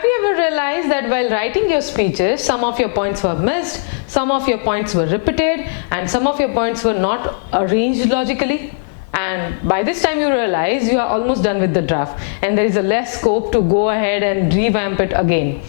Have you ever realized that while writing your speeches, some of your points were missed, some of your points were repeated, and some of your points were not arranged logically? And by this time you realize you are almost done with the draft and there is a less scope to go ahead and revamp it again.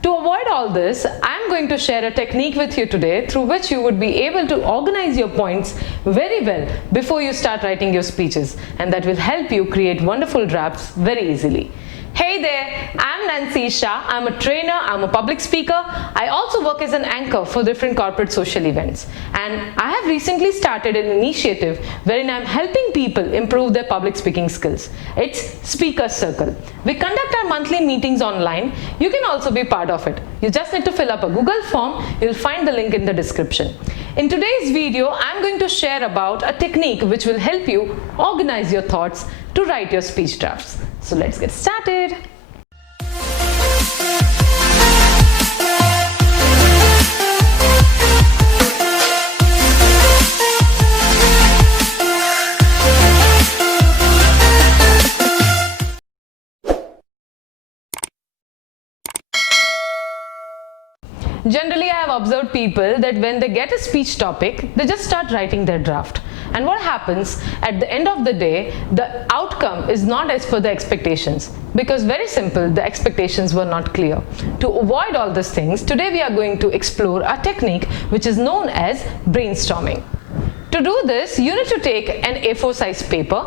To avoid all this, I am going to share a technique with you today through which you would be able to organize your points very well before you start writing your speeches, and that will help you create wonderful drafts very easily. Hey there, I'm Nancy Shah. I'm a trainer, I'm a public speaker. I also work as an anchor for different corporate social events. And I have recently started an initiative wherein I'm helping people improve their public speaking skills. It's Speaker Circle. We conduct our monthly meetings online. You can also be part of it. You just need to fill up a Google form. You'll find the link in the description. In today's video, I'm going to share about a technique which will help you organize your thoughts to write your speech drafts. So let's get started. Generally, I have observed people that when they get a speech topic, they just start writing their draft. And what happens at the end of the day, the outcome is not as per the expectations. Because very simple, the expectations were not clear. To avoid all these things, today we are going to explore a technique which is known as brainstorming. To do this, you need to take an A4 size paper.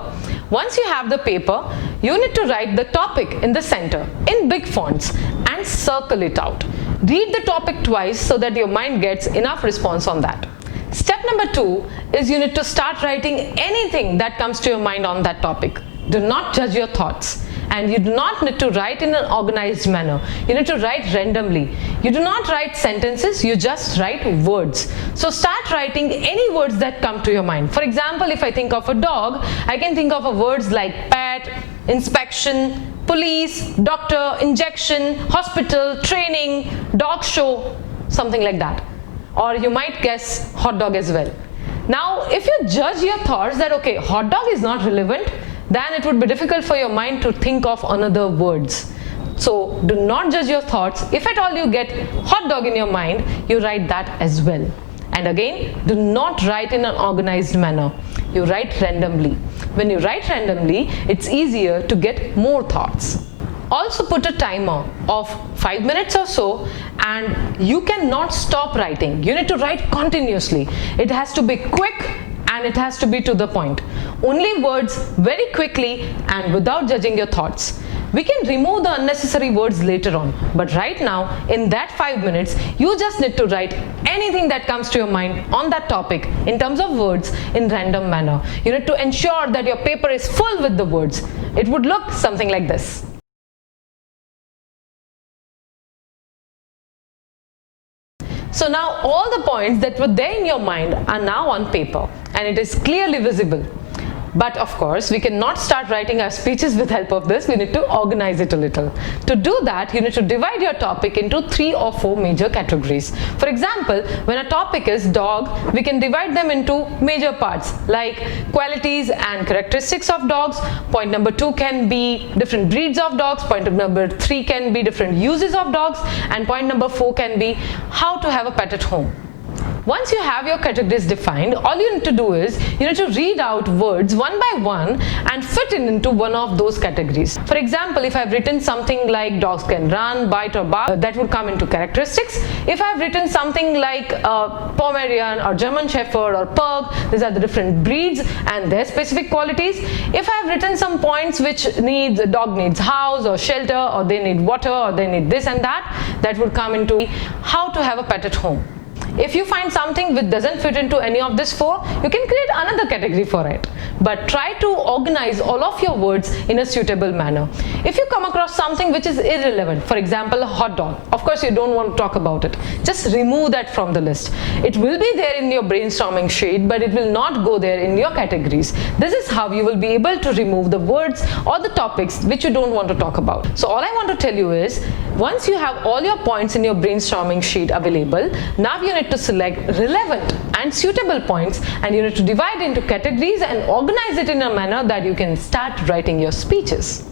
Once you have the paper, you need to write the topic in the center in big fonts and circle it out. Read the topic twice so that your mind gets enough response on that. Step number 2 is you need to start writing anything that comes to your mind on that topic. Do not judge your thoughts. And you do not need to write in an organized manner. You need to write randomly. You do not write sentences, you just write words. So start writing any words that come to your mind. For example, if I think of a dog, I can think of words like pet, inspection, police, doctor, injection, hospital, training, dog show, something like that. Or you might guess hot dog as well. Now, if you judge your thoughts that, okay, hot dog is not relevant, then it would be difficult for your mind to think of another words. So do not judge your thoughts. If at all you get hot dog in your mind, you write that as well. And again, do not write in an organized manner. You write randomly. When you write randomly, it's easier to get more thoughts. Also put a timer of 5 minutes or so, and you cannot stop writing. You need to write continuously. It has to be quick and it has to be to the point. Only words very quickly and without judging your thoughts. We can remove the unnecessary words later on, but right now in that 5 minutes you just need to write anything that comes to your mind on that topic in terms of words in random manner. You need to ensure that your paper is full with the words. It would look something like this. So now all the points that were there in your mind are now on paper and it is clearly visible. But of course, we cannot start writing our speeches with help of this. We need to organize it a little. To do that, you need to divide your topic into 3 or 4 major categories. For example, when a topic is dog, we can divide them into major parts like qualities and characteristics of dogs. Point number 2 can be different breeds of dogs. Point number 3 can be different uses of dogs. And point number 4 can be how to have a pet at home. Once you have your categories defined, all you need to do is you need to read out words one by one and fit it into one of those categories. For example, if I've written something like dogs can run, bite or bark, that would come into characteristics. If I've written something like Pomeranian or German Shepherd or Pug, these are the different breeds and their specific qualities. If I've written some points which the dog needs house or shelter, or they need water, or they need this and that would come into how to have a pet at home. If you find something which doesn't fit into any of these 4, you can create another category for it. But try to organize all of your words in a suitable manner. If you come across something which is irrelevant, for example, a hot dog, of course you don't want to talk about it. Just remove that from the list. It will be there in your brainstorming sheet, but it will not go there in your categories. This is how you will be able to remove the words or the topics which you don't want to talk about. So all I want to tell you is, once you have all your points in your brainstorming sheet available, now you need to select relevant and suitable points, and you need to divide into categories and organize it in a manner that you can start writing your speeches.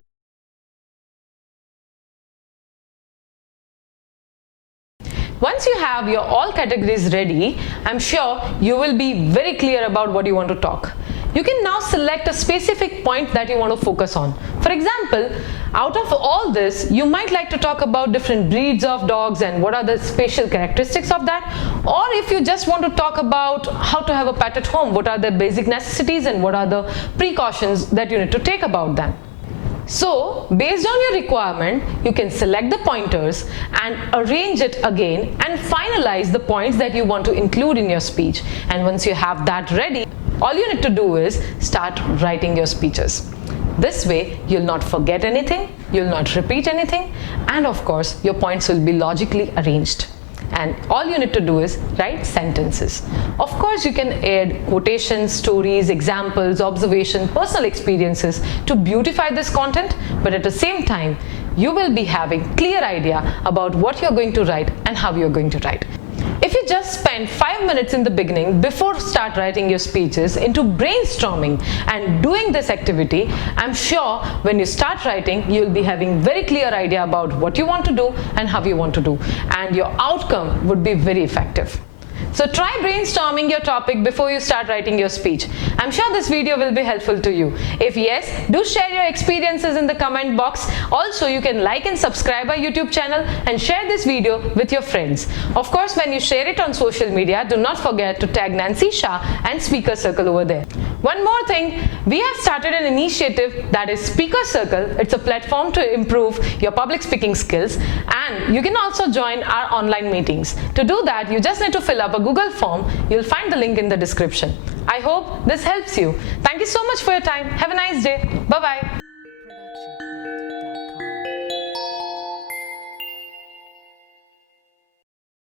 Once you have your all categories ready, I'm sure you will be very clear about what you want to talk. You can now select a specific point that you want to focus on. For example, out of all this, you might like to talk about different breeds of dogs and what are the special characteristics of that. Or if you just want to talk about how to have a pet at home, what are the basic necessities and what are the precautions that you need to take about them. So, based on your requirement, you can select the pointers and arrange it again and finalize the points that you want to include in your speech. And once you have that ready, all you need to do is start writing your speeches. This way, you'll not forget anything, you'll not repeat anything, and of course, your points will be logically arranged. And all you need to do is write sentences. Of course, you can add quotations, stories, examples, observation, personal experiences to beautify this content, but at the same time, you will be having clear idea about what you're going to write and how you're going to write. If you just spend 5 minutes in the beginning before start writing your speeches into brainstorming and doing this activity, I'm sure when you start writing, you'll be having very clear idea about what you want to do and how you want to do, and your outcome would be very effective. So try brainstorming your topic before you start writing your speech. I'm sure this video will be helpful to you. If yes, do share your experiences in the comment box. Also, you can like and subscribe our YouTube channel and share this video with your friends. Of course, when you share it on social media, do not forget to tag Nancy Shah and Speaker Circle over there. One more thing, we have started an initiative that is Speaker Circle. It's a platform to improve your public speaking skills, and you can also join our online meetings. To do that, you just need to fill up a Google form. You'll find the link in the description. I hope this helps you. Thank you so much for your time. Have a nice day. Bye-bye.